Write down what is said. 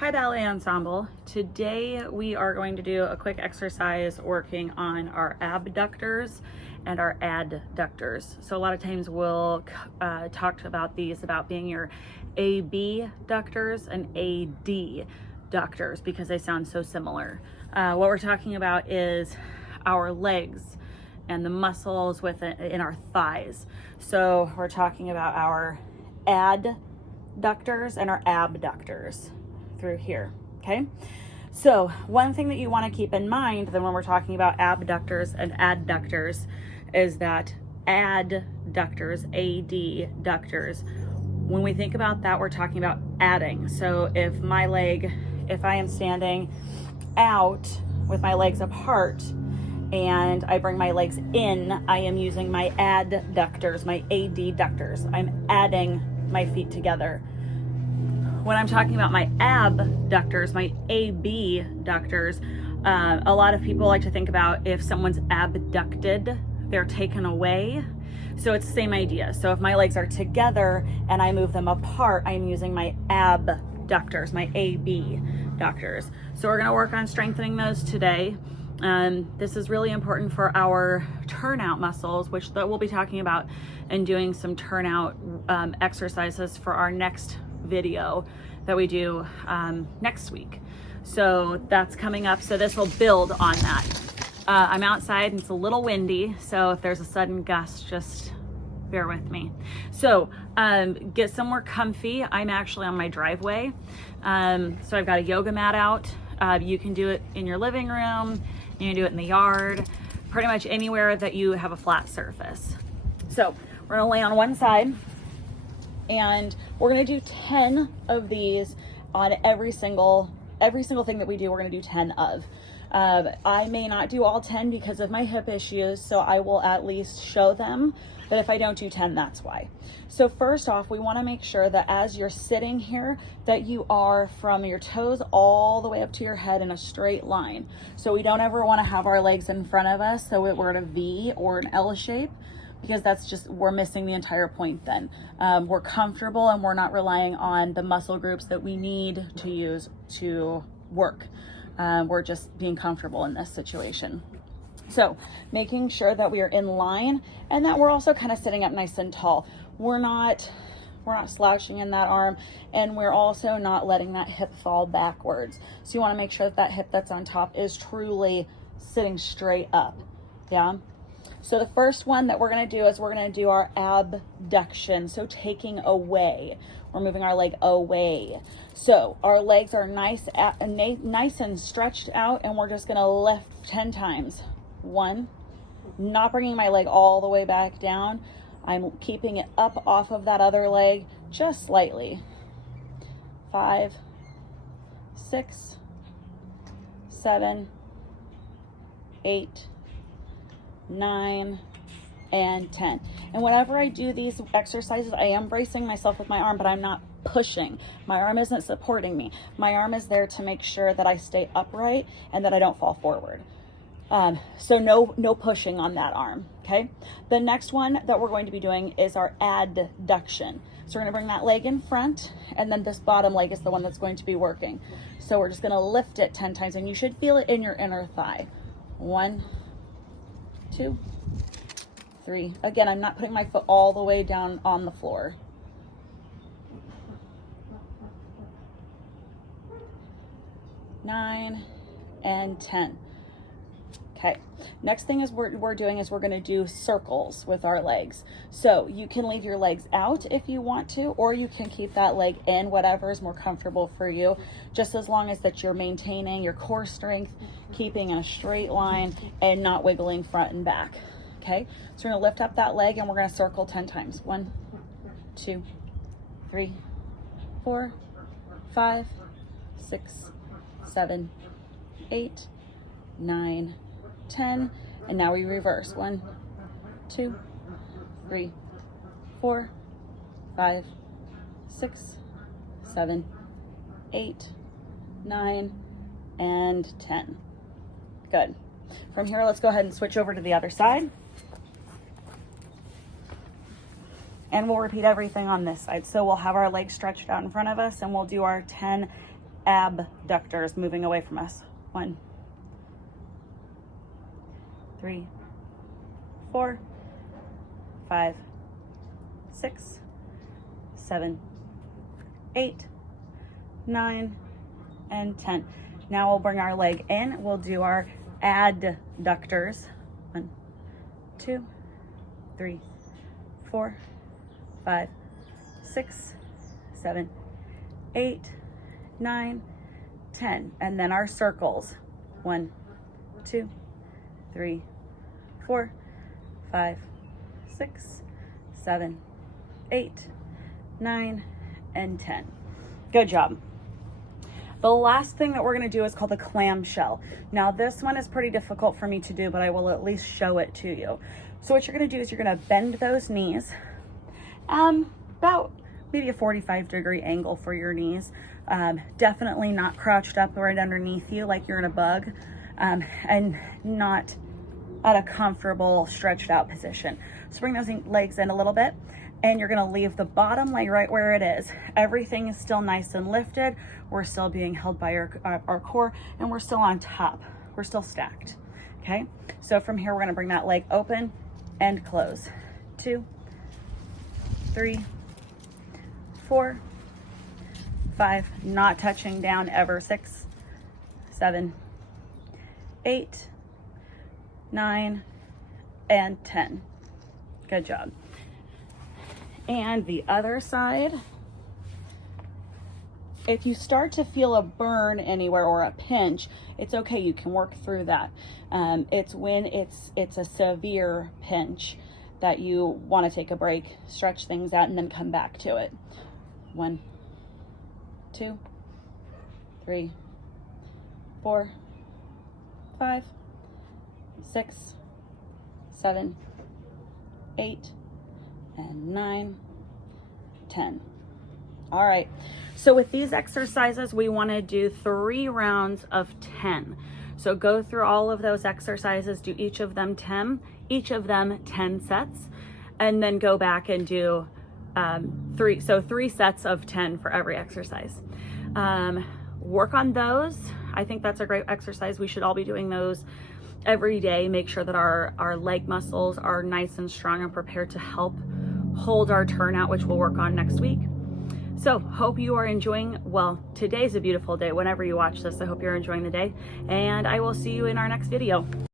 Hi Ballet Ensemble. Today we are going to do a quick exercise working on our abductors and our adductors. So a lot of times we'll talk about these about being your abductors and adductors because they sound so similar. What we're talking about is our legs and the muscles in our thighs. So we're talking about our adductors and our abductors through here. Okay, so one thing that you want to keep in mind then when we're talking about abductors and adductors is that adductors, when we think about that, we're talking about adding. So if I am standing out with my legs apart and I bring my legs in, I am using my adductors, my adductors. I'm adding my feet together. When I'm talking about my abductors, my abductors, a lot of people like to think about if someone's abducted, they're taken away. So it's the same idea. So if my legs are together and I move them apart, I'm using my abductors, my abductors. So we're going to work on strengthening those today. This is really important for our turnout muscles, which we'll be talking about and doing some turnout exercises for our next video that we do next week. So that's coming up. So this will build on that. I'm outside and it's a little windy, so if there's a sudden gust, just bear with me. So get somewhere comfy. I'm actually on my driveway. So I've got a yoga mat out. You can do it in your living room. You can do it in the yard, pretty much anywhere that you have a flat surface. So we're gonna lay on one side and we're gonna do 10 of these on every single thing that we do. We're gonna do 10 of. I may not do all 10 because of my hip issues, so I will at least show them. But if I don't do 10, that's why. So first off, we wanna make sure that as you're sitting here, that you are from your toes all the way up to your head in a straight line. So we don't ever wanna have our legs in front of us so we're at a V or an L shape, because we're missing the entire point then. We're comfortable and we're not relying on the muscle groups that we need to use to work. We're just being comfortable in this situation. So making sure that we are in line and that we're also kind of sitting up nice and tall. We're not slouching in that arm, and we're also not letting that hip fall backwards. So you want to make sure that that hip that's on top is truly sitting straight up. Yeah. So the first one that we're going to do is we're going to do our abduction. So taking away, we're moving our leg away. So our legs are nice and stretched out, and we're just going to lift 10 times. 1, not bringing my leg all the way back down. I'm keeping it up off of that other leg just slightly. 5, 6, 7, 8, 9, and 10. And whenever I do these exercises, I am bracing myself with my arm, but I'm not pushing. My arm isn't supporting me. My arm is there to make sure that I stay upright and that I don't fall forward. So no pushing on that arm. Okay. The next one that we're going to be doing is our adduction. So we're going to bring that leg in front, and then this bottom leg is the one that's going to be working. So we're just going to lift it 10 times, and you should feel it in your inner thigh. 1, 2, 3. Again, I'm not putting my foot all the way down on the floor. 9 and 10. Okay, next thing is we're going to do circles with our legs. So you can leave your legs out if you want to, or you can keep that leg in, whatever is more comfortable for you, just as long as that you're maintaining your core strength, keeping in a straight line and not wiggling front and back. Okay, so we're going to lift up that leg and we're going to circle 10 times. 1, 2, 3, 4, 5, 6, 7, 8, 9, 10, and now we reverse. 1, 2, 3, 4, 5, 6, 7, 8, 9, and 10. Good. From here, let's go ahead and switch over to the other side. And we'll repeat everything on this side. So we'll have our legs stretched out in front of us and we'll do our 10 abductors moving away from us. 1, 3, 4, 5, 6, 7, 8, 9, and 10. Now we'll bring our leg in. We'll do our adductors. 1, 2, 3, 4, 5, 6, 7, 8, 9, 10. And then our circles. 1, 2, 3, 4, 5, 6, 7, 8, 9, and 10. Good job. The last thing that we're going to do is called the clamshell. Now this one is pretty difficult for me to do, but I will at least show it to you. So what you're going to do is you're going to bend those knees, about maybe a 45-degree angle for your knees. Definitely not crouched up right underneath you like you're in a bug, and not at a comfortable stretched out position. So bring those legs in a little bit, and you're gonna leave the bottom leg right where it is. Everything is still nice and lifted. We're still being held by our core, and we're still on top. We're still stacked, okay? So from here, we're gonna bring that leg open and close. 2, 3, 4, 5, not touching down ever. 6, 7, 8, 9, and 10. Good job. And the other side, if you start to feel a burn anywhere or a pinch, it's okay, you can work through that. It's when it's a severe pinch that you want to take a break, stretch things out, and then come back to it. 1, 2, 3, 4, 5, 6, 7, 8, and 9, 10. All right, so with these exercises, we want to do 3 rounds of 10. So go through all of those exercises, do each of them 10 sets, and then go back and do 3 sets of 10 for every exercise. Work on those. I think that's a great exercise. We should all be doing those every day. Make sure that our leg muscles are nice and strong and prepared to help hold our turnout, which we'll work on next week. So hope you are enjoying, well, today's a beautiful day. Whenever you watch this, I hope you're enjoying the day, and I will see you in our next video.